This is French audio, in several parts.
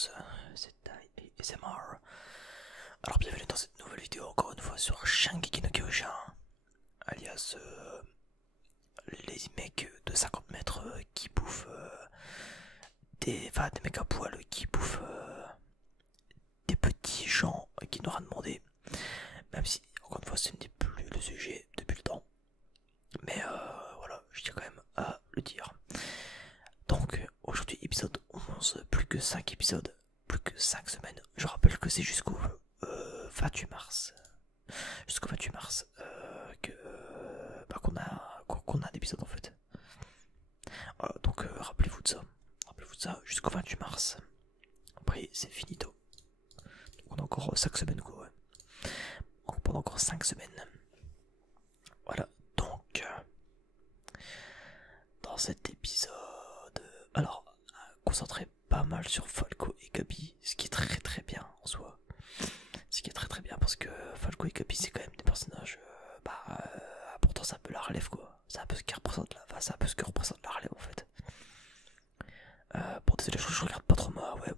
tous, c'est Tai et SMR. Alors bienvenue dans cette nouvelle vidéo encore une fois sur Shingeki no Kyojin, alias les mecs de 50 mètres qui bouffent des mecs à poil qui bouffent des petits gens qui n'ont rien demandé, même si encore une fois ce n'est plus le sujet depuis le temps, mais voilà, je tiens quand même à le dire. Donc aujourd'hui épisode 11, plus que 5 épisodes, plus que 5 semaines. Je rappelle que c'est jusqu'au 28 mars. Jusqu'au 28 mars qu'on a un épisode en fait. Voilà, donc rappelez-vous de ça. Rappelez-vous de ça jusqu'au 28 mars. Après c'est finito. Donc on a encore 5 semaines quoi, ouais. Donc pendant encore 5 semaines. Voilà, donc dans cet épisode, alors concentré pas mal sur Falco et Gabi, ce qui est très bien en soi. Ce qui est très bien parce que Falco et Gabi c'est quand même des personnages pourtant c'est un peu la relève quoi. C'est un peu ce qui représente c'est un peu ce que représente la relève en fait. Bon désolé, je regarde pas trop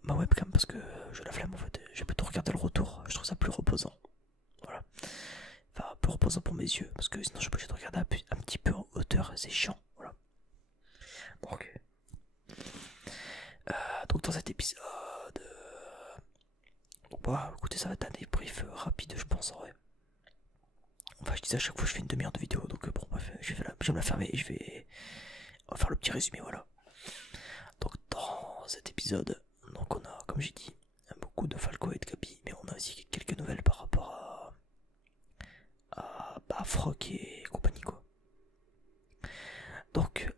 ma webcam parce que je la flemme en fait. J'ai plutôt regardé le retour, je trouve ça plus reposant. Voilà. Enfin plus reposant pour mes yeux parce que sinon je suis obligé de regarder un petit peu en hauteur, c'est chiant. Voilà. Donc dans cet épisode, écoutez, ça va être un débrief rapide je pense en vrai. Enfin je disais à chaque fois je fais une demi-heure de vidéo, donc bon bref, je vais me la fermer et on va faire le petit résumé, voilà. Donc dans cet épisode, donc on a, comme j'ai dit, beaucoup de Falco et de Gabi, mais on a aussi quelques nouvelles par rapport à Froc et compagnie quoi. Donc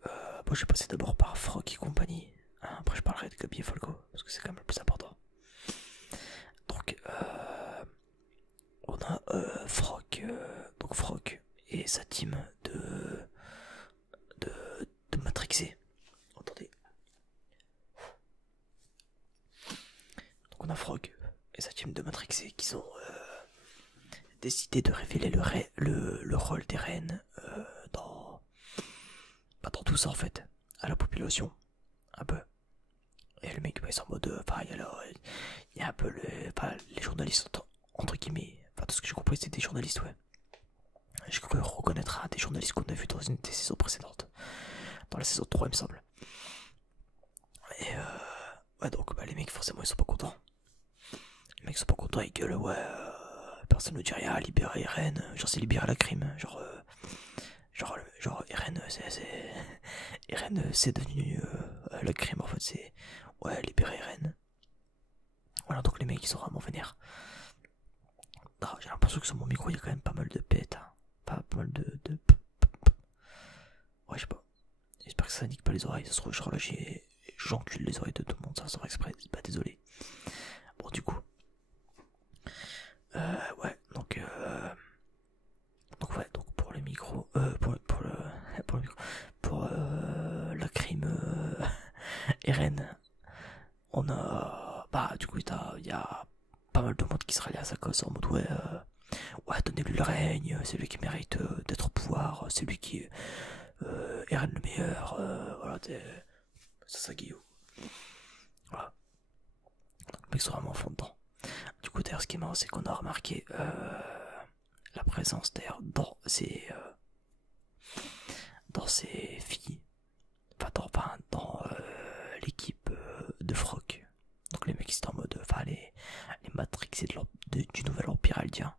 je vais passer d'abord par Froc et compagnie, hein, après je parlerai de Gabi et Falco, parce que c'est quand même le plus important. Donc on a Froc et sa team de Matrixé. Attendez. Donc on a Frog et sa team de Matrixé qui ont décidé de révéler le rôle des reines dans tout ça en fait, à la population, un peu. Et le mec est en mode, il y a un peu les journalistes entre guillemets, enfin tout ce que j'ai compris c'est des journalistes, ouais. J'ai cru reconnaître un des journalistes qu'on a vu dans une des saisons précédentes, dans la saison 3 il me semble. Et ouais, donc les mecs forcément ils sont pas contents. Les mecs sont pas contents, ils gueulent, ouais, personne ne dit rien, libérer Eren, genre c'est libérer la crime, genre Eren Eren c'est devenu la crime en fait, c'est ouais, libérer Eren. Voilà, donc les mecs ils sont vraiment vénères. Ah, j'ai l'impression que sur mon micro il y a quand même pas mal de pètes, hein. Pas mal de... Ouais, je sais pas. J'espère que ça nique pas les oreilles, ça se trouve genre là j'encule les oreilles de tout le monde, ça sera exprès, pas désolé. Bon du coup ouais, donc ouais, donc pour le micro, pour la crime Eren, on a, du coup il y a pas mal de monde qui se rallie à sa cause en mode ouais, donnez-lui le règne, c'est lui qui mérite d'être au pouvoir, c'est lui qui est Eren le meilleur, voilà, c'est ça Guillaume. Voilà. Donc les mecs sont vraiment fond dedans. Du coup d'ailleurs ce qui est marrant c'est qu'on a remarqué la présence d'ailleurs dans ces filles, dans l'équipe de Froc. Donc les mecs ils étaient en mode, les Matrixés du nouvel empire eldien,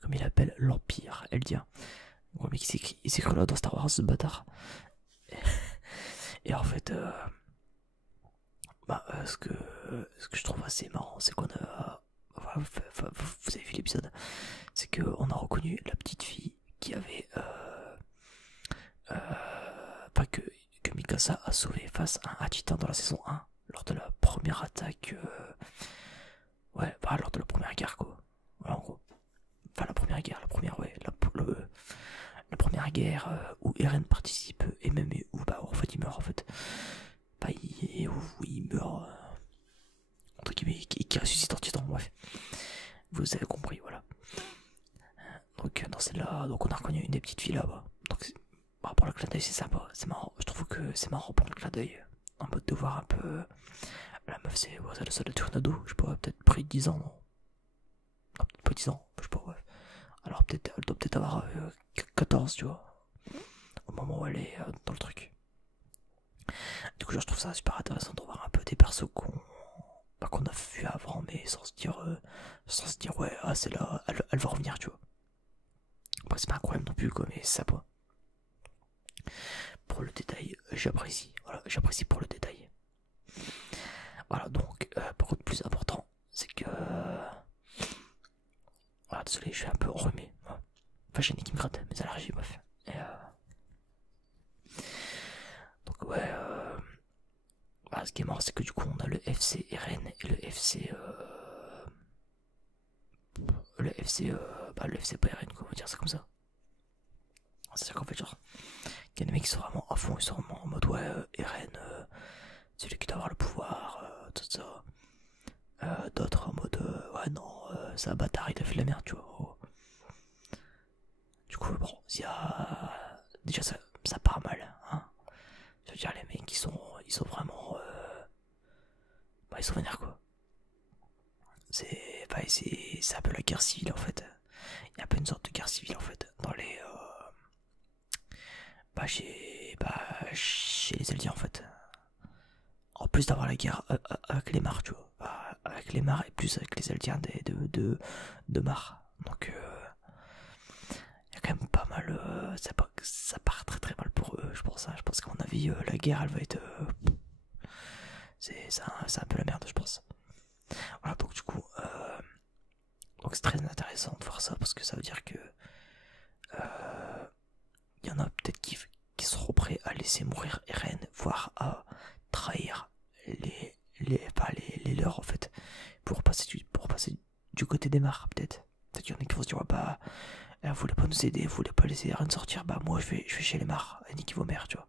comme il appelle l'empire eldien. Donc le mec il s'écrit là dans Star Wars ce bâtard. Et en fait ce que je trouve assez marrant c'est qu'on a, vous avez vu l'épisode, c'est qu'on a reconnu la petite fille qui avait que Mikasa a sauvé face à un titan dans la saison 1 lors de la première attaque, lors de la première guerre quoi. Voilà en gros. Enfin la première guerre où Eren participe et même où en fait il meurt en fait. Où il meurt entre guillemets, qui ressuscite en titan, bref. Vous avez compris, voilà. Donc dans celle-là, donc on a reconnu une des petites filles là-bas. Donc pour le clin d'œil c'est sympa, c'est marrant. Je trouve que c'est marrant pour le clin d'œil, en mode de voir un peu La meuf, c'est. Ouais, ça doit être une ado, je sais pas, peut-être pris 10 ans, non? Ah, peut-être pas 10 ans, je sais pas, ouais. Alors peut-être, elle doit peut-être avoir 14, tu vois, au moment où elle est dans le truc. Du coup, genre, je trouve ça super intéressant de voir un peu des persos qu'on a vu avant, mais sans se dire, ouais, ah, c'est là, elle va revenir, tu vois. Après, c'est pas incroyable non plus, quoi, mais c'est ça, quoi. Pour le détail, j'apprécie, voilà, j'apprécie pour le détail. Voilà, donc, par contre, plus important, c'est que. Voilà, désolé, je suis un peu enrhumé. Ouais. Enfin, j'ai une qui me gratte mes allergies, bref. Et donc, ouais, voilà, ce qui est marrant, c'est que du coup, on a le FC RN et le FC. Le FC pas RN, quoi, on va dire ça comme ça. C'est-à-dire qu'en fait, genre, il y a des mecs qui sont vraiment à fond, ils sont vraiment en mode, ouais, RN, c'est lui qui doit avoir le pouvoir, tout ça. D'autres en mode, ouais, non, c'est un bâtard, il a fait la merde, tu vois. Oh. Du coup, bon, il y a. Déjà, ça part mal, hein. Je veux dire, les mecs, ils sont vraiment. Bah, ils sont vénères, quoi. C'est un peu la guerre civile, en fait. Il y a un peu une sorte de guerre civile, en fait, dans les. Chez les Eldiens, en fait. En plus d'avoir la guerre avec les Mars, tu vois. Avec les Mars et plus avec les Eldiens de Mars. Donc, il y a quand même pas mal. Ça part très très mal pour eux, je pense. Hein. Je pense qu'à mon avis, la guerre, elle va être. C'est un peu la merde, je pense. Voilà, donc du coup. Donc c'est très intéressant de voir ça parce que ça veut dire que. Il y en a peut-être qui seront prêts à laisser mourir Eren, voire à trahir les leurs en fait, pour passer du côté des Mars peut-être. Peut-être qu'il y en a qui vont se dire, ouais, bah, elle voulait pas nous aider, elle voulait pas laisser Eren sortir, bah moi je vais chez les Mars, elle nique vos mères, tu vois.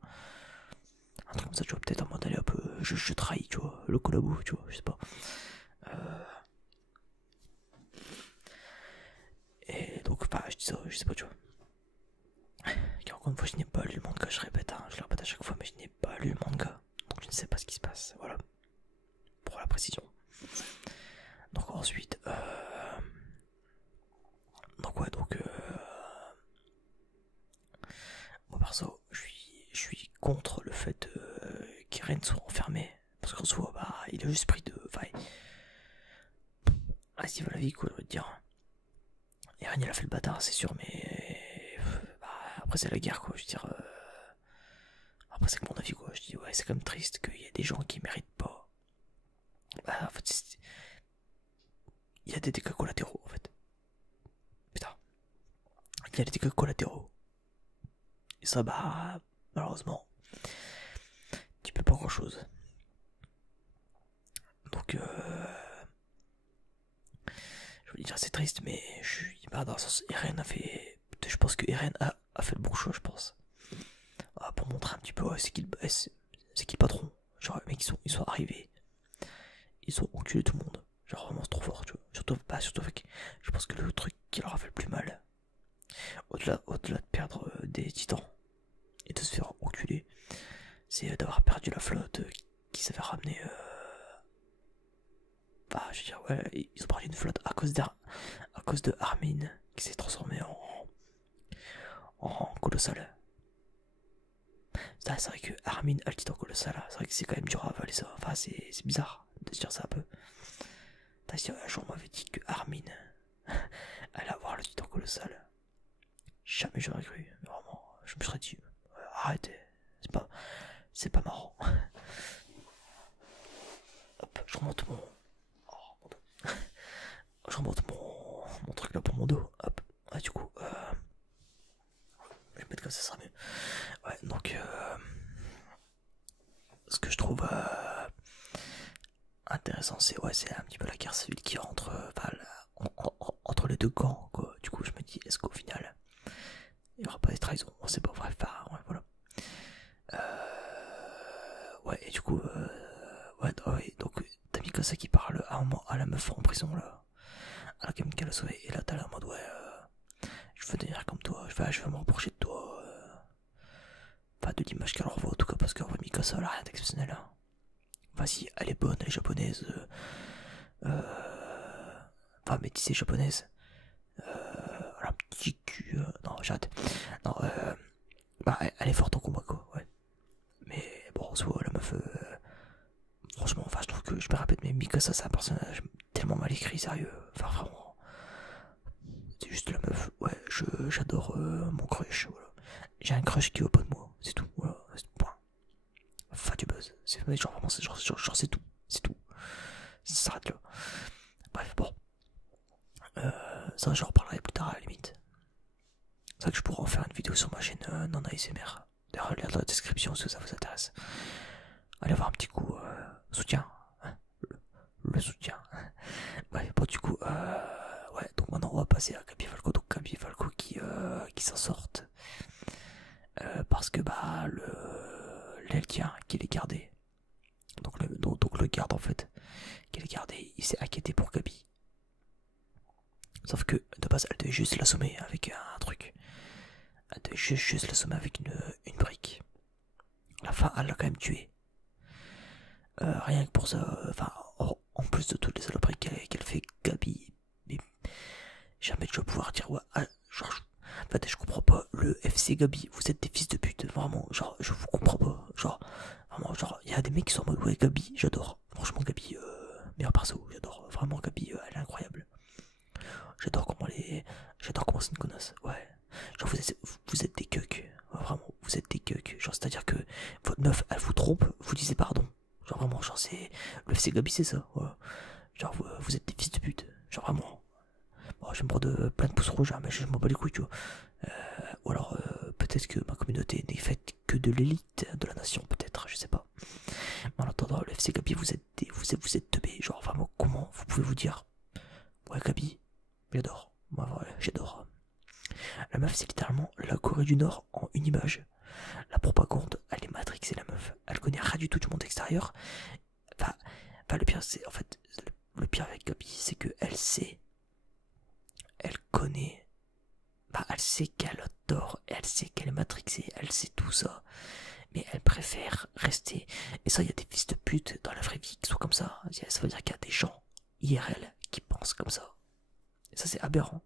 Un truc comme ça, tu vois, peut-être en mode aller un peu, je trahis, tu vois, le collabo, tu vois, je sais pas. Et donc, bah, je dis ça, je sais pas, tu vois. Car encore une fois, je n'ai pas lu le manga, je répète, hein, je le répète à chaque fois, mais je n'ai pas lu le manga. Donc je ne sais pas ce qui se passe, voilà. Pour la précision. Donc ensuite, donc ouais, donc moi perso, je suis contre le fait qu'Eren soit enfermé. Parce qu'en soi, bah, il a juste pris de. Enfin, il va la vie, quoi, je veux te dire. Eren, il a fait le bâtard, c'est sûr, mais. Bah, après, c'est la guerre, quoi, je veux dire. Après, c'est que mon avis, quoi. Je dis, ouais, c'est quand même triste qu'il y ait des gens qui méritent pas. Bah, en fait, il y a des dégâts collatéraux, en fait. Putain. Il y a des dégâts collatéraux. Et ça, bah, malheureusement, tu peux pas grand chose. Donc, je veux dire, c'est triste, mais dans le sens, Eren a fait. Je pense que Eren a fait le bon choix, je pense. Pour montrer un petit peu, ouais, c'est qui le patron. Genre, les mecs, ils sont arrivés. Ils ont enculé tout le monde. Genre, vraiment, c'est trop fort, tu vois. Surtout avec. Je pense que le truc qui leur a fait le plus mal, au-delà de perdre des titans et de se faire enculer, c'est d'avoir perdu la flotte qui s'avait ramené. Bah, je veux dire, ouais, ils ont perdu une flotte à cause de Armin qui s'est transformé en colossal. C'est vrai que Armin a le titan colossal, c'est vrai que c'est quand même dur à avaler ça. Enfin, c'est bizarre de se dire ça un peu. Un jour on m'avait dit que Armin allait avoir le titan colossal. Jamais j'aurais cru, mais vraiment, je me serais dit, arrêtez, c'est pas marrant. Hop, je remonte mon. Oh, je remonte mon truc là pour mon dos. Hop, du coup, je vais mettre comme ça sera mieux. Ouais, donc, ce que je trouve intéressant, c'est un petit peu la guerre civile qui rentre entre les deux camps, quoi. Du coup, je me dis, est-ce qu'au final, il n'y aura pas des trahisons? On sait pas, bref, ouais, voilà. Ouais, et du coup, ouais, donc t'as mis comme ça qui parle à un moment à la meuf en prison là, à la game qu'elle a sauvé, et là t'as là en mode ouais, je veux devenir comme toi, je veux me rapprocher de toi, pas de l'image qu'elle envoie en tout cas parce qu'elle envoie Mikasa, elle a rien d'exceptionnel. Hein. Vas-y, elle est bonne, elle est japonaise. Enfin, métissée japonaise. Elle a un petit cul. Non, j'arrête. Non, bah, elle est forte en combat, quoi, ouais. Mais bon, soit la meuf. Franchement, enfin, je trouve que je me répète, mais Mikasa, c'est un personnage tellement mal écrit, sérieux. Enfin, vraiment. C'est juste la meuf. Ouais, j'adore mon crush. Voilà. J'ai un crush qui est au pas de moi, c'est tout. Voilà, c'est tout. Point. Enfin, du buzz. C'est genre vraiment, genre c'est tout. C'est tout. Ça s'arrête là. Bref, bon. Ça, j'en reparlerai plus tard à la limite. C'est vrai que je pourrais en faire une vidéo sur ma chaîne non ASMR. D'ailleurs, lire dans la description si ça vous intéresse. Allez voir un petit coup soutien. Hein, le soutien. Ouais, bon, du coup, ouais, donc maintenant on va passer à Gabi Falco. Donc Gabi Falco qui s'en sortent. Parce que bah l'Eltien qui les gardait. Donc le garde en fait. Qui les gardait, il s'est inquiété pour Gabi. Sauf que de base elle devait juste l'assommer avec un truc. Elle devait juste l'assommer avec une brique. À la fin elle l'a quand même tué. Rien que pour ça, enfin en plus de toutes les saloperies qu'elle fait Gabi. Mais jamais je vais pouvoir dire ouais, genre en fait je comprends pas le FC Gabi, vous êtes des fils de pute, vraiment, genre je vous comprends pas, genre vraiment, genre il y a des mecs qui sont en mode ouais Gabi, j'adore, franchement Gabi, meilleur perso, j'adore, vraiment Gabi, elle est incroyable, j'adore comment c'est une connasse, ouais, genre vous êtes des cucks, vraiment, vous êtes des cucks, genre c'est à dire que votre meuf elle vous trompe, vous disez pardon, genre vraiment, genre c'est, le FC Gabi c'est ça, ouais. Genre vous êtes des fils de pute, genre vraiment. Bon, je vais me prendre plein de pouces rouges, hein, mais je m'en bats les couilles, tu vois. Ou alors, peut-être que ma communauté n'est faite que de l'élite de la nation, peut-être, je sais pas. Mais en attendant, le FC Gabi, vous êtes teubés. Genre, vraiment, comment vous pouvez vous dire ouais, Gabi, j'adore. Moi, ouais, j'adore. La meuf, c'est littéralement la Corée du Nord en une image. La propagande, elle est matrixée, la meuf. Elle connaît rien du tout du monde extérieur. Enfin, le pire, c'est, en fait, le pire avec Gabi, c'est que elle connaît, bah elle sait qu'elle a tort, elle sait qu'elle est matrixée, elle sait tout ça, mais elle préfère rester, et ça il y a des fils de pute dans la vraie vie qui sont comme ça veut dire qu'il y a des gens IRL qui pensent comme ça, et ça c'est aberrant.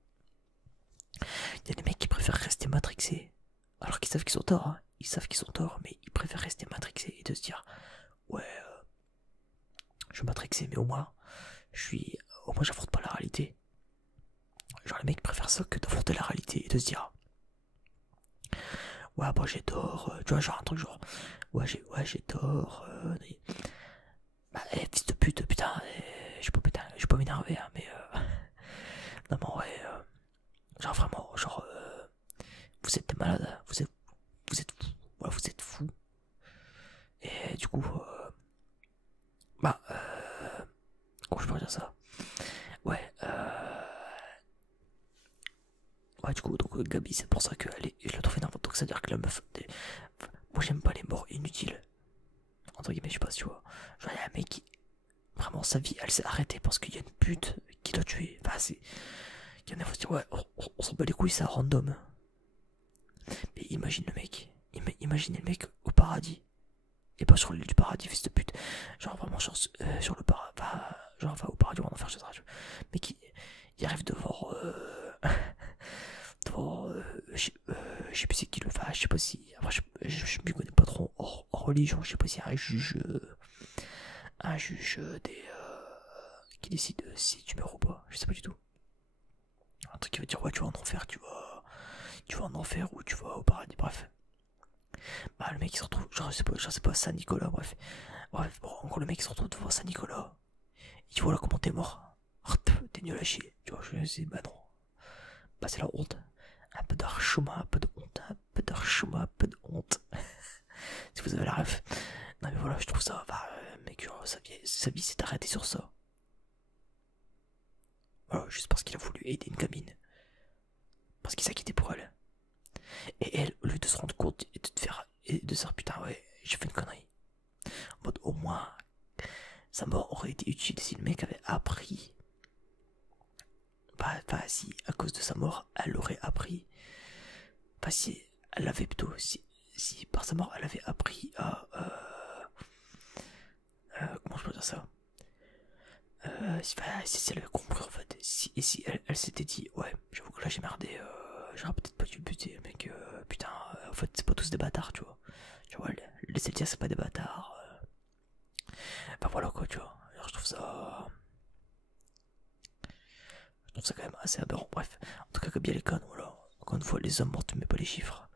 Il y a des mecs qui préfèrent rester matrixés, alors qu'ils savent qu'ils sont torts, hein. Ils savent qu'ils sont torts, mais ils préfèrent rester matrixés et de se dire, ouais, je suis matrixé, mais au moins, j'affronte pas la réalité. Genre les mecs préfèrent ça que d'affronter la réalité et de se dire ouais bah j'ai tort, tu vois, genre un truc genre ouais j'ai tort, bah fils de pute, putain, je vais pas m'énerver hein, mais non mais ouais, genre vraiment, genre vous êtes des malades, hein. Vous êtes fous, ouais, vous êtes fous, et du coup bah comment je pourrais dire ça, ouais ouais, du coup, donc Gabi, c'est pour ça que je la trouve énervante. Donc, c'est-à-dire que la meuf. Moi, j'aime pas les morts inutiles. Entre guillemets, je sais pas si tu vois. Genre, il y a un mec qui. Vraiment, sa vie, elle s'est arrêtée parce qu'il y a une pute qui l'a tué. Enfin, c'est. Il y en a qui vont se dire, ouais, on s'en bat les couilles, c'est random. Mais imagine le mec. Imaginez le mec au paradis. Et pas sur l'île du paradis, fils de pute. Genre, vraiment, sur le paradis. Genre, va au paradis ou en enfer, je sais pas. Mais qui. Il arrive devant. Je sais plus c'est qui le fait, je sais pas si. Après, je m'y connais pas trop en religion, je sais pas si un juge qui décide si tu meurs ou pas, je sais pas du tout. Un truc qui va dire ouais, tu vas en enfer, tu vas en enfer ou tu vas au paradis, bref. Bah, le mec il se retrouve, genre, je sais pas, Saint-Nicolas, bref. Bref, bon, en gros, le mec il se retrouve devant Saint-Nicolas. Il dit voilà comment t'es mort. Oh, t'es nul à chier, tu vois, je sais, bah non. Bah, c'est la honte. Un peu d'archuma, un peu de honte, un peu d'archuma, un peu de honte. Si vous avez la ref. Non mais voilà, je trouve ça, bah, mec, genre, sa vie s'est arrêtée sur ça. Voilà, juste parce qu'il a voulu aider une gamine. Parce qu'il s'inquiétait pour elle. Et elle, au lieu de se rendre compte et de se dire putain ouais, j'ai fait une connerie. En mode au moins, sa mort aurait été utile si le mec avait appris. Bah si, à cause de sa mort, elle aurait appris. Bah si, elle avait si par sa mort, elle avait appris à... dire ça. Si elle avait compris en fait, et si elle s'était dit, ouais, j'avoue que là j'ai merdé, j'aurais peut-être pas dû le buter, mec, putain, en fait c'est pas tous des bâtards, tu vois. Tu vois, les Celtics c'est pas des bâtards. Enfin voilà quoi, tu vois. Alors, je trouve ça quand même assez aberrant. Bref, en tout cas, comme bien les connes, voilà. Encore une fois, les hommes mentent, mais pas les chiffres.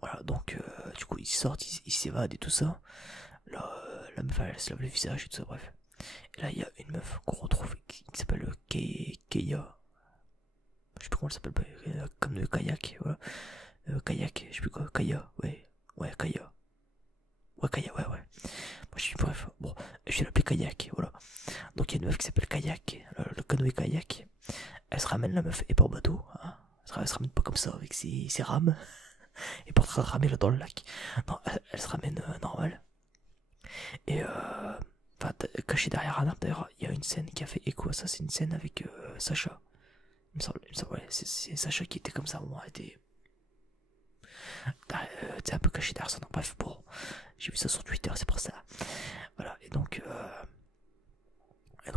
Voilà, donc du coup, ils sortent, ils s'évadent et tout ça. Là, la meuf, elle se lave le visage et tout ça, bref. Et là, il y a une meuf qu'on retrouve qui s'appelle Keia. Je sais plus comment elle s'appelle, comme le kayak, voilà. Kayak, je sais plus quoi, Kaya, ouais. Ouais, Kaya. Ouais, Kaya, ouais, ouais. Moi, je suis bref. Bon, je vais l'appeler Kayak, voilà. Donc, il y a une meuf qui s'appelle Kayak, le canoë Kayak. Elle se ramène, la meuf, et pas en bateau, hein. Elle se ramène pas comme ça, avec ses rames. Et pour te ramer là dans le lac. Non, elle se ramène normal. Et enfin, caché derrière un arbre, d'ailleurs, il y a une scène qui a fait écho à ça. C'est une scène avec Sacha. Il me semble, ouais, c'est Sacha qui était comme ça à un moment. Elle était un peu caché derrière ça. Non, bref, bon, j'ai vu ça sur Twitter, c'est pour ça. Voilà, et donc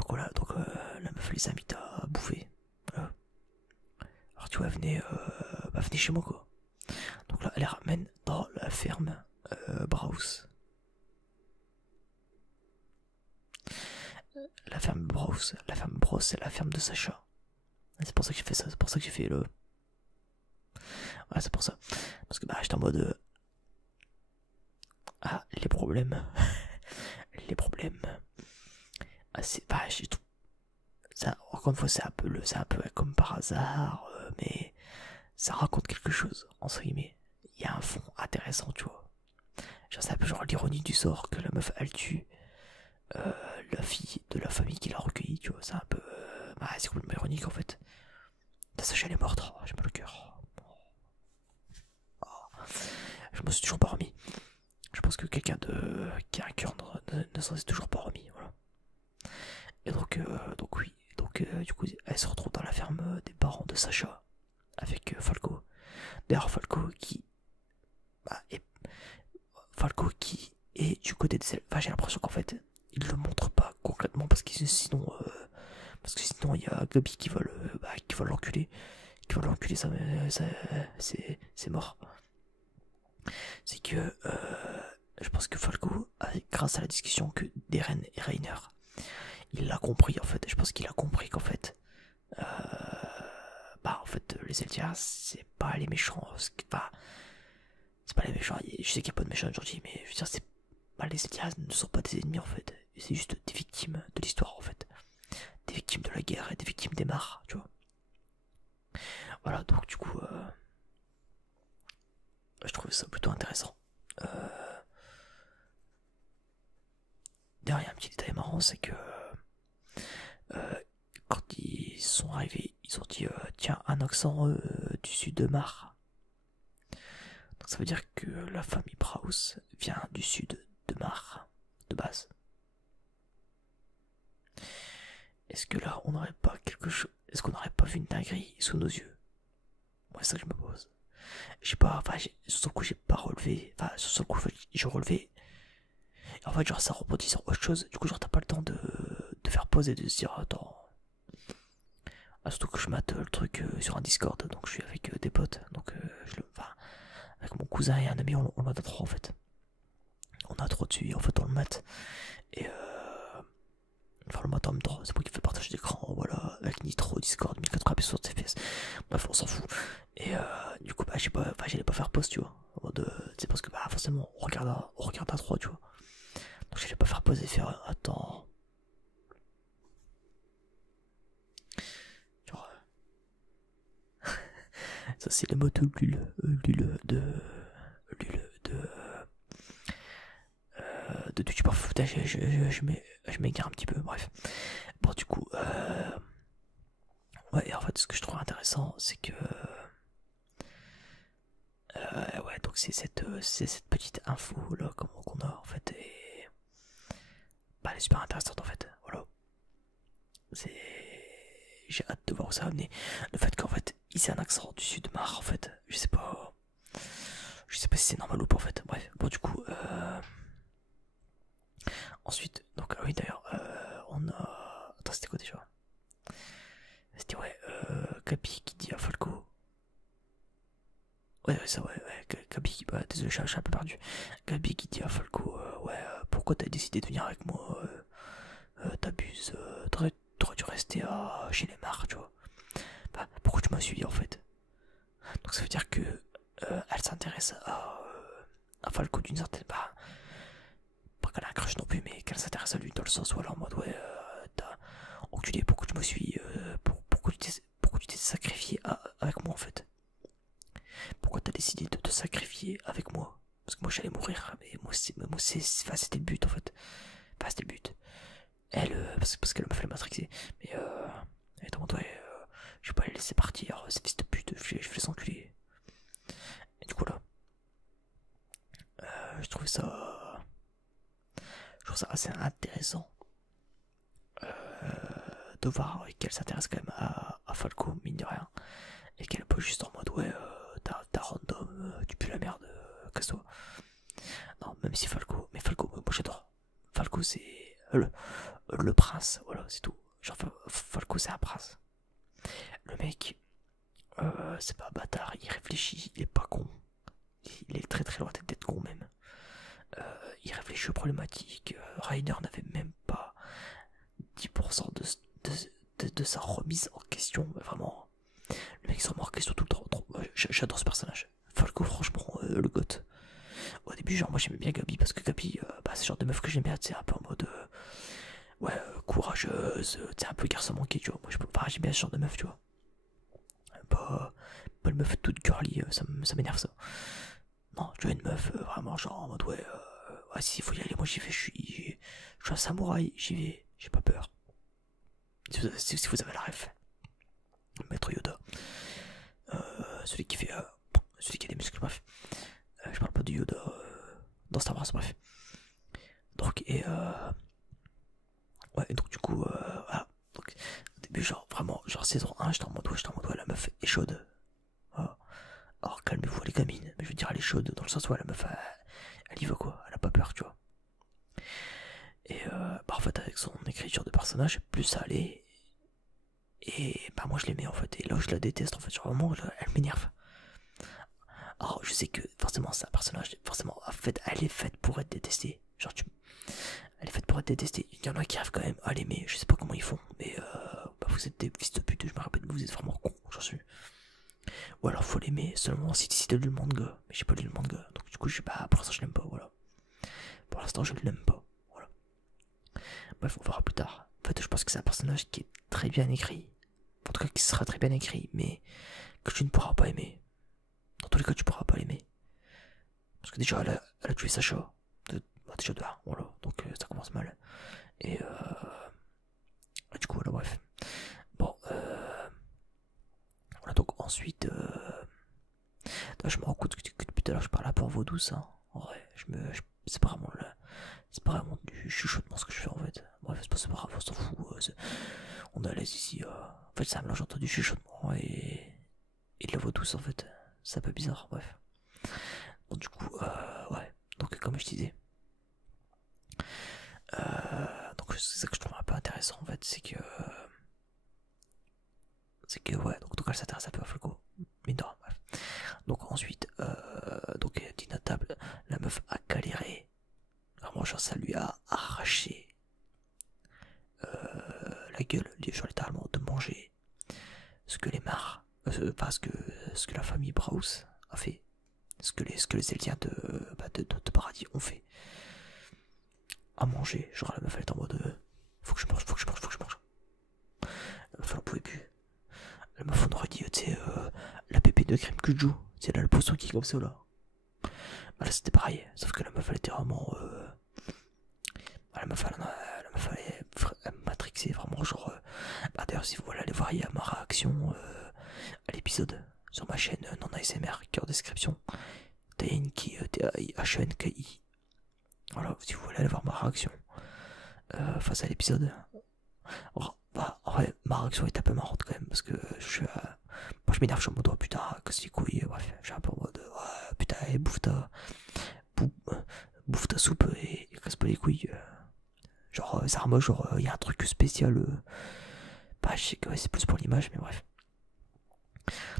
voilà, donc la meuf les invite à bouffer. Voilà. Alors tu vois, venez chez moi quoi. Donc là, elle les ramène dans la ferme Browse. La ferme Browse, c'est la ferme de Sacha. C'est pour ça que j'ai fait ça, c'est pour ça que j'ai fait le... Ouais, c'est pour ça. Parce que bah, j'étais en mode... Ah, les problèmes. Les problèmes. Ah, c'est... Bah, j'ai tout... Ça, encore une fois, c'est un peu comme par hasard, mais ça raconte quelque chose, entre guillemets. Il y a un fond intéressant, tu vois. Genre, c'est un peu genre l'ironie du sort que la meuf, elle tue la fille de la famille qui l'a recueillie, tu vois. C'est un peu... bah, c'est complètement ironique, en fait. Ta Sacha, elle est morte. Oh, j'ai mal au cœur. Oh. Je me suis toujours pas remis. Je pense que quelqu'un qui a un cœur ne s'en est toujours pas remis, voilà. Et donc oui, donc du coup, elle se retrouve dans la ferme des parents de Sacha avec Falco. D'ailleurs, bah, Falco qui est du côté des... Enfin, j'ai l'impression qu'en fait, il le montre pas concrètement parce que sinon, il y a Gabi qui va l'enculer, ça, c'est mort. C'est que je pense que Falco, grâce à la discussion que d'Eren et Reiner, il l'a compris en fait. Je pense qu'il a compris qu'en fait, bah en fait, les Eldias, c'est pas les méchants. C'est pas les méchants. Je sais qu'il n'y a pas de méchants aujourd'hui, mais je veux dire, les Eldias ne sont pas des ennemis en fait. C'est juste des victimes de l'histoire en fait. Des victimes de la guerre et des victimes des mares, tu vois. Voilà, donc du coup, je trouvais ça plutôt intéressant. D'ailleurs, il y a un petit détail marrant, c'est que quand ils sont arrivés, ils ont dit tiens, un accent du sud de Mar. Donc ça veut dire que la famille Browse vient du sud de Mar, de base. Est-ce que là, on n'aurait pas quelque chose... Est-ce qu'on n'aurait pas vu une dinguerie sous nos yeux? Moi, c'est ça que je me pose. J'ai pas... Enfin, sur le coup, j'ai pas relevé. Enfin, sur le coup, j'ai relevé. Et en fait, genre, ça rebondit sur autre chose. Du coup, genre, t'as pas le temps de faire pause et de se dire, attends... Ah, surtout que je mate le truc sur un Discord, donc je suis avec des potes. Donc, enfin, avec mon cousin et un ami, on en a trois en fait. On a trois dessus et en fait, on le mate. Et enfin, le mat en même temps, c'est moi qui fais partage d'écran, voilà, avec Nitro, Discord, 1080p 60 fps. Bref, on s'en fout. Et du coup, bah, j'allais pas faire pause, tu vois. En mode, c'est parce que, bah, forcément, on regarde à 3, tu vois. Donc, j'allais pas faire pause et faire, attends. Genre, ça, c'est le mot de Lul de youtubeur footage. Je m'égare un petit peu, bref. Bon, du coup, ouais, en fait, ce que je trouve intéressant, c'est que ouais, donc c'est cette petite info là qu'on a en fait, et bah, elle est super intéressante en fait, voilà. C'est... J'ai hâte de voir où ça va amener. Le fait qu'en fait, il ait un accent du sud de Mar, en fait, je sais pas si c'est normal ou pas en fait, bref. Bon, du coup, Ensuite, donc, oui, d'ailleurs, on a. Attends, c'était quoi déjà? C'était, ouais, Capi qui dit à Falco. Ouais, ça, ouais, Gabi qui. Bah, désolé, je suis un peu perdu. Gabi qui dit à Falco, ouais, pourquoi t'as décidé de venir avec moi? T'abuses, t'aurais dû rester chez les Mars, tu vois. Bah, pourquoi tu m'as suivi en fait? Donc ça veut dire que elle s'intéresse à Falco d'une certaine. Bah, pas qu'elle a un crush non plus, mais qu'elle s'intéresse à lui dans le sens où elle est en mode, ouais, t'as enculé, pourquoi tu me suis? Pourquoi tu t'es sacrifié avec moi en fait? Pourquoi t'as décidé de te sacrifier avec moi? Parce que moi j'allais mourir, mais c'était le but en fait. Enfin, c'était le but. Elle, parce qu'elle m'a fait le matrixer. Mais elle est en mode, ouais, je vais pas les laisser partir, cette fils de pute, je vais les enculer. Et du coup là, je trouvais ça. Je trouve ça assez intéressant de voir qu'elle s'intéresse quand même à Falco, mine de rien. Et qu'elle est pas juste en mode, ouais, t'as random, tu pues la merde, casse-toi. Non, même si Falco, mais Falco, moi j'adore. Falco c'est le prince, voilà, c'est tout. Genre Falco c'est un prince. Le mec, c'est pas un bâtard, il réfléchit, il est pas con. Il est très très loin d'être con même. Il réfléchit aux problématiques. Rainer n'avait même pas 10% de sa remise en question. Vraiment, le mec il se remet en question tout le temps. J'adore ce personnage. Falco, franchement, le goth. Au début, genre, moi j'aimais bien Gabi parce que Gabi, bah, c'est le genre de meuf que j'aime bien, tu sais, un peu en mode. Ouais, courageuse, tu sais, un peu garçon manqué, tu vois. Moi, j'aime bien ce genre de meuf, tu vois. Pas une meuf toute girly, ça m'énerve ça. Non, tu vois, une meuf vraiment genre en mode, ouais, ouais, s'il faut y aller, moi j'y vais, je suis un samouraï, j'y vais, j'ai pas peur. Si vous avez la ref, Maître Yoda, celui qui fait, celui qui a des muscles, bref. Je parle pas du Yoda dans Star Wars, bref. Donc, ouais, et donc du coup, voilà. Donc, au début, genre, vraiment, genre saison 1, j'étais en mode, ouais, la meuf est chaude. Voilà. Alors, calmez-vous, les gamines. Mais je veux dire, elle est chaude dans le sens où la meuf, elle y va quoi, elle a pas peur, tu vois. Et bah, en fait, avec son écriture de personnage, plus ça allait. Et bah, moi, je l'aimais en fait. Et là où je la déteste, en fait, genre, vraiment, elle m'énerve. Alors, je sais que forcément, c'est un personnage, forcément, en fait, elle est faite pour être détestée. Genre, elle est faite pour être détestée. Il y en a qui arrivent quand même à l'aimer, je sais pas comment ils font, mais bah, vous êtes des fils de pute, je me rappelle, vous êtes vraiment cons, j'en suis. Ou alors faut l'aimer seulement si tu lu le manga, mais j'ai pas lu le manga, donc du coup, je sais pas, pour l'instant, je l'aime pas, voilà. Pour l'instant, je ne l'aime pas, voilà. Bref, on verra plus tard. En fait, je pense que c'est un personnage qui est très bien écrit, en tout cas, qui sera très bien écrit, mais que tu ne pourras pas aimer. Dans tous les cas, tu pourras pas l'aimer. Parce que déjà, elle a tué Sacha. Bah, déjà de là, voilà. Donc ça commence mal. Et du coup, voilà, bref. Bon, voilà, donc ensuite, je me rends compte que depuis tout à l'heure, je parle à pour vos douces, hein. En vrai, c'est pas vraiment du chuchotement ce que je fais en fait. Bref, c'est pas grave, on s'en fout. On est à l'aise ici. En fait, c'est un mélange entre du chuchotement et de la voix douce en fait. C'est un peu bizarre, bref. Donc du coup, ouais. Donc comme je disais, donc c'est ça que je trouve un peu intéressant en fait, c'est que ouais, donc elle s'intéresse un peu à Falco, mais non, bref. Donc ensuite, donc Dina Table, la meuf a galéré, vraiment genre ça lui a arraché la gueule, genre littéralement de manger ce que les Mars, pas ce que la famille Braus a fait, ce que les Eldiens de paradis ont fait. À manger, genre la meuf elle est en mode faut que je mange. La meuf elle en pouvait plus. La meuf on aurait dit, tu sais, la pépé de crème que je joue, c'est là le poisson qui est comme ça là. Bah là c'était pareil, sauf que la meuf elle était vraiment. La meuf elle matrixée vraiment genre. Bah d'ailleurs si vous voulez aller voir, il y a ma réaction à l'épisode sur ma chaîne non ASMR qui est en description. Tainki, TAIHNKI. Voilà, si vous voulez aller voir ma réaction face à l'épisode. Bah, en vrai, ma réaction est un peu marrante quand même parce que moi je m'énerve, je suis en mode oh, putain, casse les couilles, bref, je suis un peu en mode ouais, putain, bouffe ta soupe et casse pas les couilles. les armes, genre il y a un truc spécial. Bah je sais que ouais, c'est plus pour l'image, mais bref.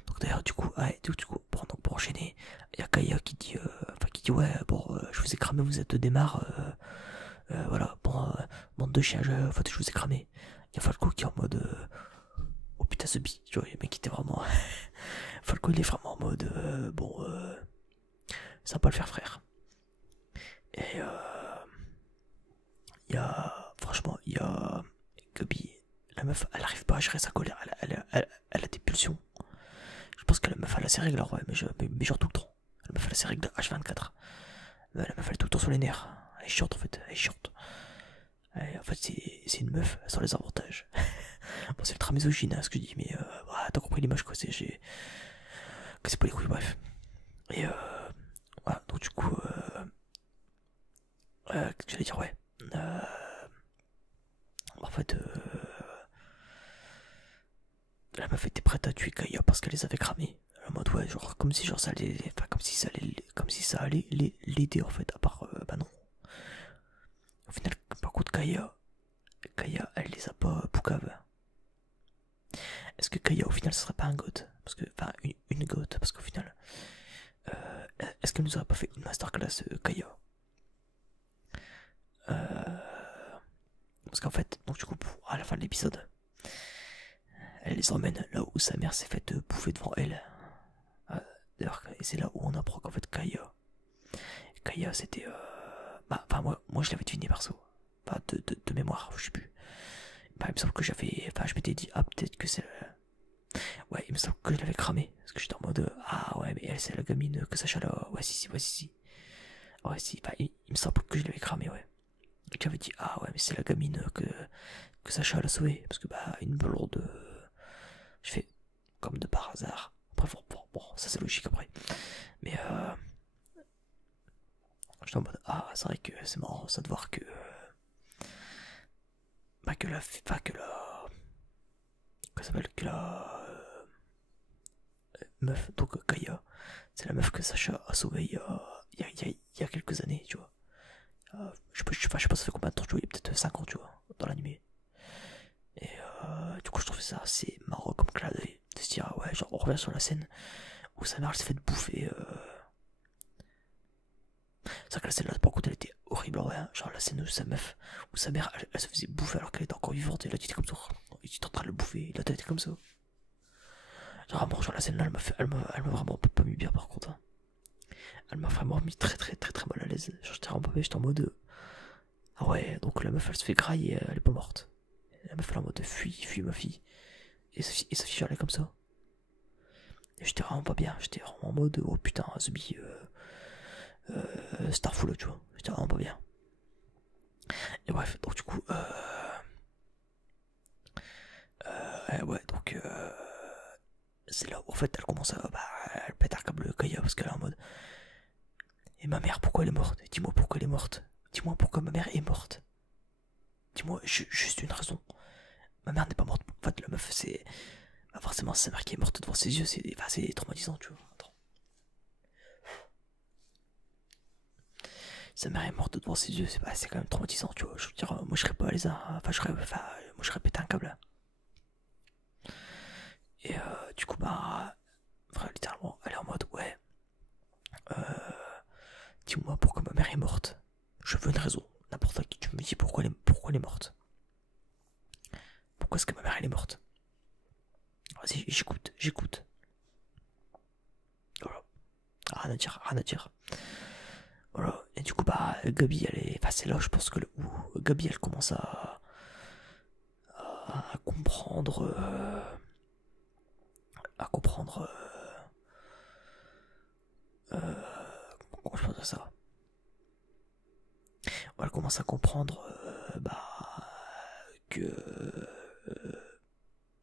Donc d'ailleurs du coup, ouais, du coup pour enchaîner, il y a Kaya qui dit ouais bon je vous ai cramé, vous êtes démarre, voilà, bon bande de chiens, en fait je vous ai cramé. Il y a Falco qui est en mode oh putain ce bi, tu vois, le mec était vraiment Falco il est vraiment en mode bon ça va pas le faire frère. Et il y a franchement il y a Gabi, la meuf elle arrive pas à gérer sa colère, elle a des pulsions. Je pense que la meuf elle a ses règles, alors ouais, mais genre tout le temps. La meuf elle a ses règles de H24. La meuf elle est tout le temps sur les nerfs. Elle est chiante en fait, elle est chiante. En fait c'est une meuf sans les avantages. Bon c'est ultra misogyne hein, ce que je dis, mais bah, t'as compris l'image quoi, que c'est pas les couilles, bref. Et voilà, donc du coup, qu'est-ce que j'allais dire, ouais. En fait, la meuf était prête à tuer Kaya parce qu'elle les avait cramés. En mode ouais, genre comme si genre ça allait, enfin comme si ça allait l'aider en fait. À part, bah non. Au final, par contre Kaya, elle les a pas poucave. Est-ce que Kaya au final ce serait pas un goth? Parce que, enfin une goth, parce qu'au final, est-ce qu'elle nous aurait pas fait une masterclass Kaya? Parce qu'en fait, donc du coup, à la fin de l'épisode, elle les emmène là où sa mère s'est faite bouffer devant elle. D'ailleurs, c'est là où on apprend qu'en fait Kaya c'était... Bah, enfin moi je l'avais deviné perso. Pas de mémoire, je sais plus. Bah, il me semble que enfin je m'étais dit, ah peut-être que c'est... Ouais, il me semble que je l'avais cramé. Parce que j'étais en mode, ah ouais, mais elle c'est la gamine que Sacha là. Ouais, si, ouais, si. Ouais, si, bah, il me semble que je l'avais cramé, ouais. J'avais dit, ah ouais, mais c'est la gamine que Sacha l'a sauvée. Parce que, bah, une blonde. Je fais comme de par hasard. Après, bon, ça c'est logique après. Mais, j'étais en mode, ah, c'est vrai que c'est marrant, ça de voir que. Bah, que la. Enfin, que la. Comment ça s'appelle? Que la. Meuf, donc Kaya. C'est la meuf que Sacha a sauvée il y a quelques années, tu vois. Je sais pas ça fait combien de temps, tu vois, il y a peut-être 5 ans, tu vois, dans l'animé. Et du coup, je trouvais ça assez marrant comme clin d'œil. De se dire, ah ouais, genre, on revient sur la scène où sa mère elle s'est fait bouffer. C'est vrai que la scène là, par contre, elle était horrible en vrai. Hein. Genre, la scène où sa meuf, où sa mère, elle se faisait bouffer alors qu'elle était encore vivante. Et là, tu étais comme ça. Et tu étais en train de le bouffer. Et là, t'as été comme ça. Genre, vraiment, genre, la scène là, elle m'a vraiment pas mis bien par contre. Hein. Elle m'a vraiment mis très mal à l'aise. Genre, j'étais vraiment pas bien, j'étais en mode. Ah ouais, donc la meuf elle se fait grailler, elle est pas morte. La meuf elle est en mode fuis ma fille. Et sa fille elle est comme ça. Et j'étais vraiment pas bien, j'étais vraiment en mode oh putain, Zubi, Starfall, tu vois. J'étais vraiment pas bien. Et bref, donc du coup, ouais, donc c'est là où en fait elle commence à. Bah, elle pète un câble Kaya parce qu'elle est en mode. Et ma mère, pourquoi elle est morte? Dis-moi pourquoi elle est morte. Dis-moi pourquoi ma mère est morte. Dis-moi juste une raison. Ma mère n'est pas morte. En fait, la meuf, c'est. Bah forcément, sa mère qui est morte devant ses yeux, c'est traumatisant, tu vois. Attends. Sa mère est morte devant ses yeux, c'est quand même traumatisant, tu vois. Je veux dire, moi je serais pas à l'aise, moi je serais pété un câble. Et du coup, bah, vraiment, littéralement, elle est en mode, ouais, dis-moi pourquoi ma mère est morte. Je veux une raison. N'importe qui, tu me dis pourquoi elle est morte. Pourquoi est-ce que ma mère elle est morte? Vas-y, j'écoute. Voilà. Rien à dire. Voilà. Et du coup, bah, Gabi, elle est. Enfin, c'est là, je pense que où Gabi, elle commence à comprendre. À comprendre. Comment je pense à ça? Elle commence à comprendre. Bah. Que.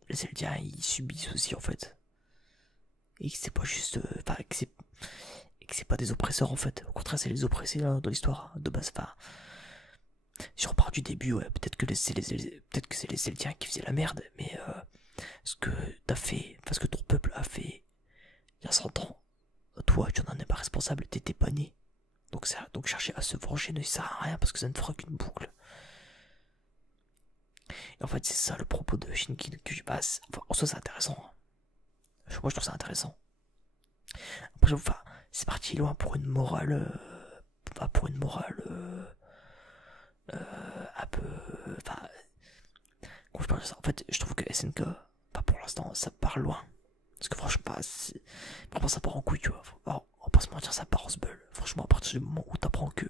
Les Eldiens, ils subissent aussi, en fait. Et que c'est pas juste. Enfin, que c'est pas des oppresseurs, en fait. Au contraire, c'est les oppressés, là, dans l'histoire, de base. Enfin. Si on part du début, ouais, peut-être que c'est les Eldiens qui faisaient la merde, mais ce que t'as fait, enfin ce que ton peuple a fait il y a 100 ans, toi tu n'en es pas responsable, t'étais pas né. Donc chercher à se venger ne sert à rien parce que ça ne fera qu'une boucle. Et en fait, c'est ça le propos de Shinkin que je passe. Enfin, en soi, c'est intéressant. Moi, je trouve ça intéressant. Après, enfin, c'est parti loin pour une morale. Pour une morale. Un peu. Enfin, quand je parle de ça, en fait, je trouve que SNK, pas pour l'instant, ça part loin. Parce que franchement, vraiment, ça part en couille, tu vois. On va pas se mentir, ça part en sbeul. Franchement, à partir du moment où t'apprends que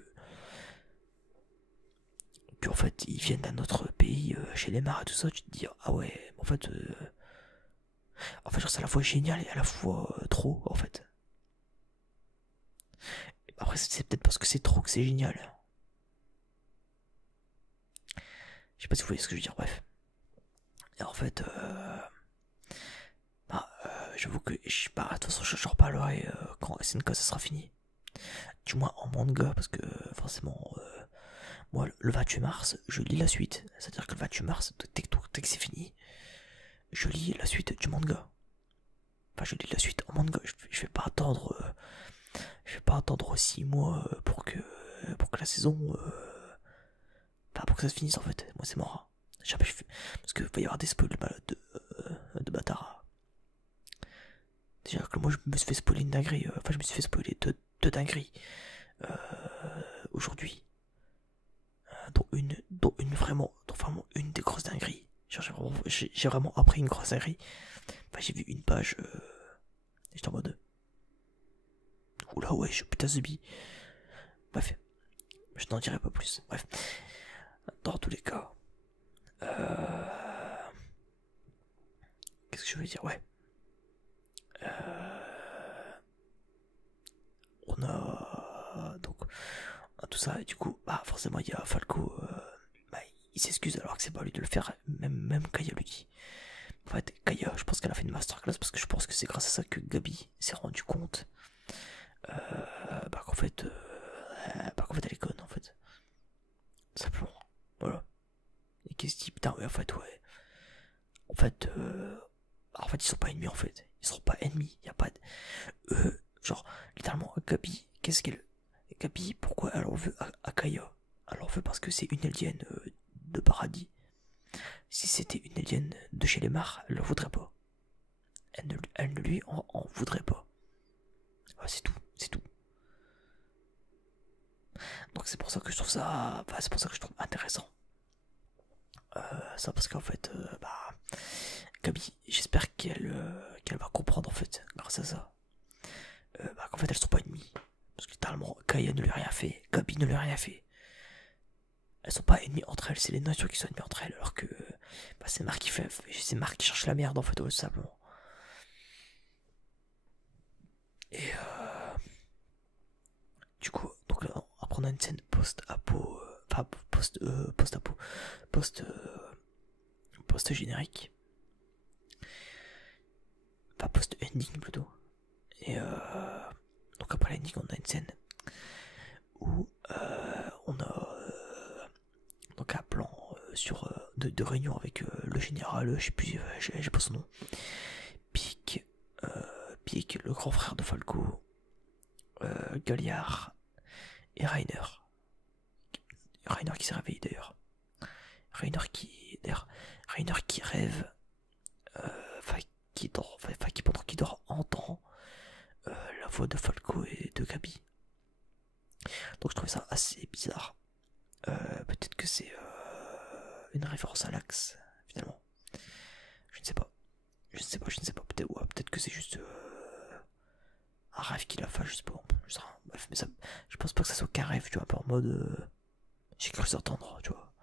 en fait, ils viennent d'un autre pays, chez les Mars et tout ça, tu te dis, ah ouais, en fait, genre, c'est à la fois génial et à la fois trop, en fait. Après, c'est peut-être parce que c'est trop que c'est génial. Je sais pas si vous voyez ce que je veux dire, bref. Et en fait, j'avoue que, je sais pas, de toute façon, j'en reparlerai quand SNK ça sera fini. Du moins en manga, parce que forcément, moi, le 28 mars, je lis la suite. C'est-à-dire que le 28 mars, dès que c'est fini, je lis la suite du manga. Enfin, je lis la suite en manga. Je vais pas attendre. Je vais pas attendre 6 mois pour que la saison. Enfin, pour que ça se finisse en fait. Moi, c'est mort. Jamais je fais. Parce qu'il va y avoir des spoils de bâtard. Déjà que moi, je me suis fait spoiler une dinguerie. Enfin, je me suis fait spoiler deux dingueries. Aujourd'hui. Dont une vraiment une des grosses dingueries. J'ai vraiment appris une grosse dinguerie. Enfin, j'ai vu une page. J'étais en mode. Oula, ouais, je putain Zubi. Bref, je n'en dirai pas plus. Bref, dans tous les cas. Qu'est-ce que je veux dire? Ouais. On a. Donc. Tout ça, et du coup, bah, forcément, il y a Falco. Bah, il s'excuse alors que c'est pas lui de le faire. Même Kaya lui dit. En fait, Kaya, je pense qu'elle a fait une masterclass parce que je pense que c'est grâce à ça que Gabi s'est rendu compte qu'en fait, elle est conne en fait. Simplement. Voilà. Et qu'est-ce qu'il dit? Putain, ouais, en fait, ouais. En fait, ils sont pas ennemis en fait. Ils seront pas ennemis. Y a pas de. Genre, littéralement, Gabi, qu'est-ce qu'elle. Gabi, pourquoi elle en veut à Kaya? Elle en veut parce que c'est une alien de paradis. Si c'était une alien de chez les Mars, elle ne voudrait pas. Elle ne lui en voudrait pas. Ouais, c'est tout, c'est tout. Donc c'est pour ça que je trouve ça. Enfin, c'est pour ça que je trouve intéressant. Ça parce qu'en fait, Gabi, j'espère qu'elle va comprendre en fait, grâce à ça. Qu'en fait elles sont pas ennemies. Parce que littéralement, Kaya ne lui a rien fait, Gabi ne lui a rien fait. Elles sont pas ennemies entre elles, c'est les natures qui sont ennemies entre elles, alors que c'est Marc qui cherche la merde en fait, tout simplement. Et du coup, donc là, après on a une scène post-apo, enfin post-apo, post-générique, enfin post-ending plutôt. Et donc après l'ending, on a une scène où on a donc un plan de réunion avec le général, je sais plus, j'ai pas son nom, Pique, le grand frère de Falco, Galliard et Rainer. Rainer qui s'est réveillé d'ailleurs. Rainer qui rêve, qui pendant qu'il dort entend la voix de Falco et de Gabi. Donc je trouvais ça assez bizarre. Peut-être que c'est une référence à l'Axe, finalement. Je ne sais pas. Peut-être que c'est juste un rêve qu'il a fait, je sais pas. Bref, mais ça, je pense pas que ça soit qu'un rêve, tu vois, un peu en mode. J'ai cru s'entendre, tu vois.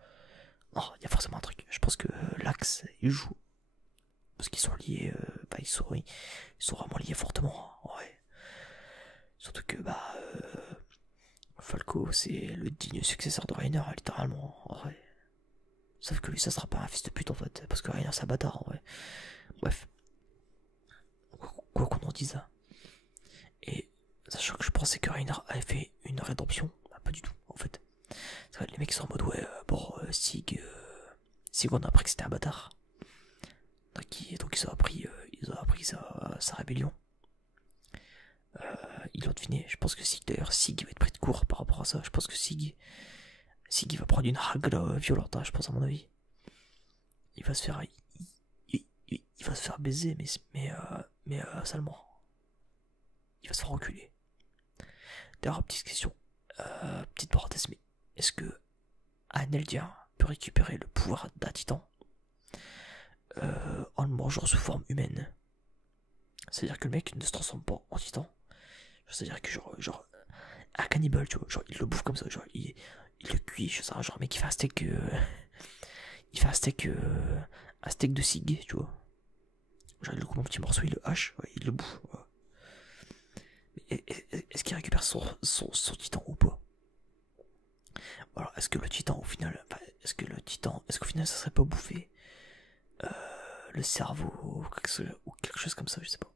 Non, il y a forcément un truc. Je pense que l'Axe, il joue. Parce qu'ils sont liés, ils sont vraiment liés fortement, hein, ouais. Surtout que, Falco, c'est le digne successeur de Rainer, littéralement, en vrai. Sauf que lui, ça sera pas un fils de pute, en fait, parce que Rainer, c'est un bâtard, en vrai. Bref. Quoi qu'on en dise. Et sachant que je pensais que Rainer avait fait une rédemption, pas du tout, en fait. Les mecs sont en mode, ouais, Sig, on a appris que c'était un bâtard. Donc ils ont appris sa rébellion. Ils l'ont deviné. Je pense que Sig va être pris de court par rapport à ça. Je pense que Sig va prendre une règle violente, hein, je pense à mon avis. il va se faire, il va se faire baiser, mais salement. Il va se faire reculer. D'ailleurs, petite question, petite parenthèse, mais est-ce que Aneldia peut récupérer le pouvoir d'un titan en le mangeant sous forme humaine? C'est-à-dire que le mec ne se transforme pas en titan. C'est-à-dire que genre un cannibale, tu vois, genre il le bouffe comme ça, genre il le cuit, je sais pas, genre mec il fait un steak, un steak de cig, tu vois. Genre il le coupe en petits morceaux, il le hache, ouais, il le bouffe. Ouais. Est-ce qu'il récupère son titan ou pas? Alors est-ce que le titan au final, enfin, est-ce qu'au final ça serait pas bouffé le cerveau ou quelque chose comme ça, je sais pas.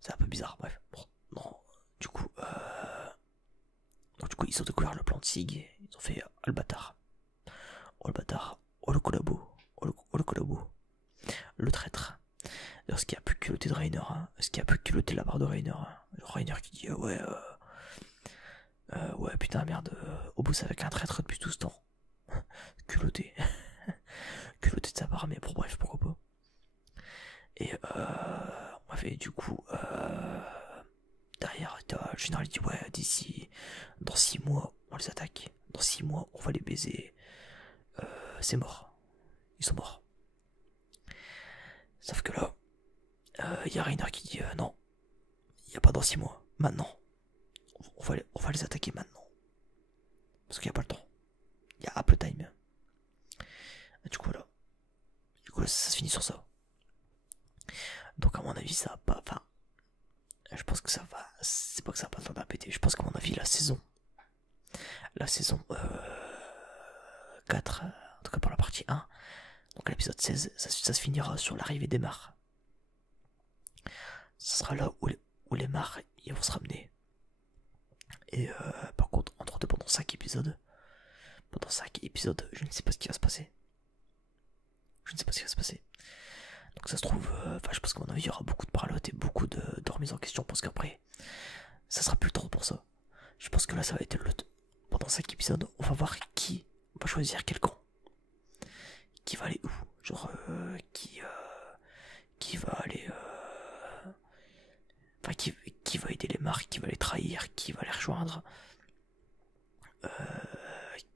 C'est un peu bizarre, bref. Bon, non, du coup, ils ont découvert le plan de Sig, ils ont fait oh le bâtard, oh le bâtard, oh le collabo, oh le collabo, le traître. D'ailleurs, ce qui a pu culotté de Rainer, hein, ce qui a pu culotté la barre de Rainer, hein. Rainer qui dit ouais, ouais putain merde, au bout c'est avec un traître depuis tout ce temps. Culotté, culotté de sa part, mais bon bref, pourquoi pas. Et on avait du coup derrière le général dit ouais dans 6 mois on les attaque, dans 6 mois on va les baiser, c'est mort, ils sont morts. Sauf que là y a Rainer qui dit non, il n'y a pas dans 6 mois, maintenant on va les attaquer maintenant parce qu'il n'y a pas le temps, il y a Apple Time. Et du coup là ça se finit sur ça. Donc à mon avis ça va pas, enfin je pense que ça va, c'est pas que ça va pas tarder à péter, je pense qu'à mon avis la saison 4, en tout cas pour la partie 1, donc l'épisode 16, ça se finira sur l'arrivée des mares. Ça sera là où les mares ils vont se ramener. Et par contre, entre deux, pendant 5 épisodes, je ne sais pas ce qui va se passer. Je ne sais pas ce qui va se passer. Donc ça se trouve, je pense qu'à mon avis, il y aura beaucoup de parlotte et beaucoup de remises en question, parce qu'après, ça sera plus le temps pour ça. Je pense que là, ça va être pendant 5 épisodes, on va voir qui va choisir quel camp. Qui va aller où. Genre, qui va aller... Enfin, qui va aider les marques, qui va les trahir, qui va les rejoindre.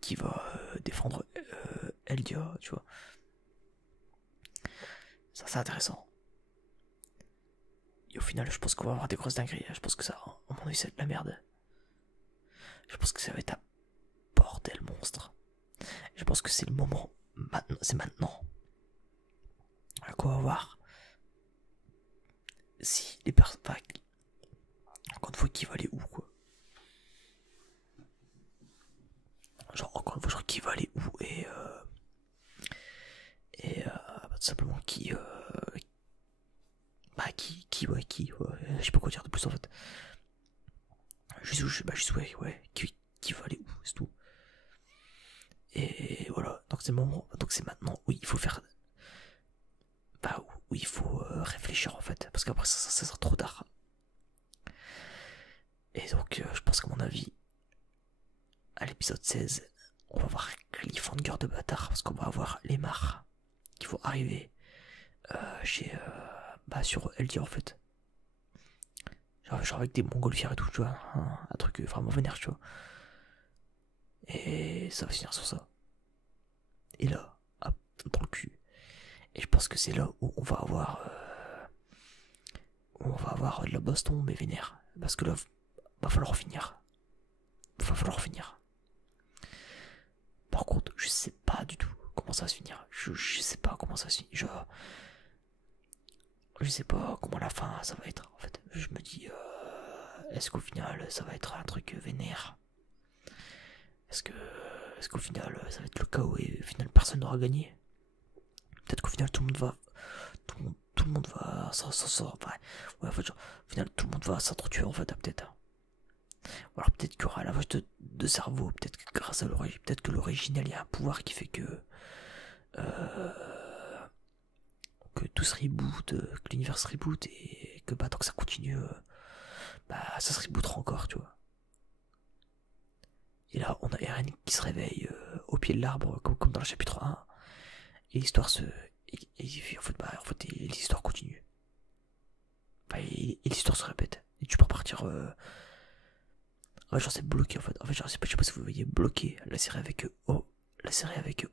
Qui va défendre Eldia, tu vois. Ça c'est intéressant. Et au final, je pense qu'on va avoir des grosses dingueries. Je pense que ça, à mon avis, c'est de la merde. Je pense que ça va être un bordel monstre. Je pense que c'est le moment. Maintenant, c'est maintenant. À quoi on va voir si les personnes. Enfin, encore une fois, qui va aller où, quoi. Genre, encore une fois, genre, qui va aller où et tout simplement qui. Ouais, je sais pas quoi dire de plus en fait. Juste ouais, qui va aller où, c'est tout. Et voilà, donc c'est le moment, donc c'est maintenant où il faut faire. Où il faut réfléchir en fait, parce qu'après ça sera trop tard. Et donc, je pense qu'à mon avis, à l'épisode 16, on va voir cliffhanger de bâtard, parce qu'on va avoir les mares qui vont arriver sur Eldia en fait. Genre avec des montgolfières et tout, tu vois, un truc vraiment vénère, tu vois. Et ça va finir sur ça. Et là, hop, dans le cul. Et je pense que c'est là où on va avoir de la baston mais vénère. Parce que là, va falloir finir. Par contre, je sais pas du tout comment ça va se finir. Je sais pas comment ça va se finir. Je sais pas comment la fin ça va être en fait. Je me dis est-ce qu'au final ça va être un truc vénère? Est-ce qu'au final ça va être le chaos et au final personne n'aura gagné? Peut-être qu'au final tout le monde va au final tout le monde va s'entretuer en fait, peut-être. Ou alors peut-être qu'il y aura lavage de cerveau, peut-être que grâce à l'origine, peut-être que l'original il y a un pouvoir qui fait que tout se reboot, que l'univers se reboot et que tant que ça continue, ça se rebootera encore, tu vois. Et là on a Eren qui se réveille au pied de l'arbre, comme dans le chapitre 1. Et l'histoire se... en fait, l'histoire continue. Bah, et l'histoire se répète. Et tu peux repartir... Ouais, genre c'est bloqué en fait. En fait, genre, je sais pas si vous voyez bloqué la série avec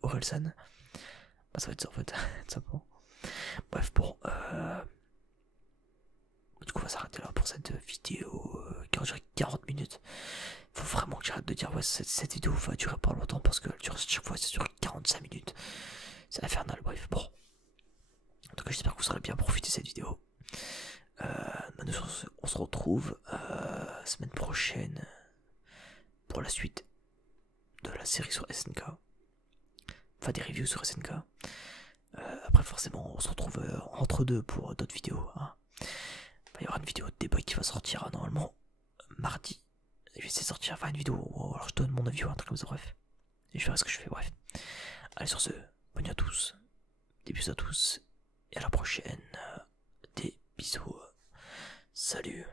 Orelsan. Bah, ça va être ça en fait, tout simplement. Bref, bon. Du coup, on va s'arrêter là pour cette vidéo qui va durer 40 minutes. Faut vraiment que j'arrête de dire, ouais, cette vidéo va durer pas longtemps parce que chaque fois ça dure 45 minutes. C'est infernal, bref, bon. En tout cas, j'espère que vous aurez bien profité de cette vidéo. On se retrouve semaine prochaine pour la suite de la série sur SNK. Enfin, des reviews sur SNK. Après, forcément, on se retrouve entre deux pour d'autres vidéos. Hein. Il y aura une vidéo de débat qui va sortir normalement mardi. Je vais essayer de sortir, enfin une vidéo où alors je donne mon avis ou un truc comme ça, bref. Et je verrai ce que je fais, bref. Allez, sur ce, bonne nuit à tous. Des bisous à tous. Et à la prochaine. Des bisous. Salut.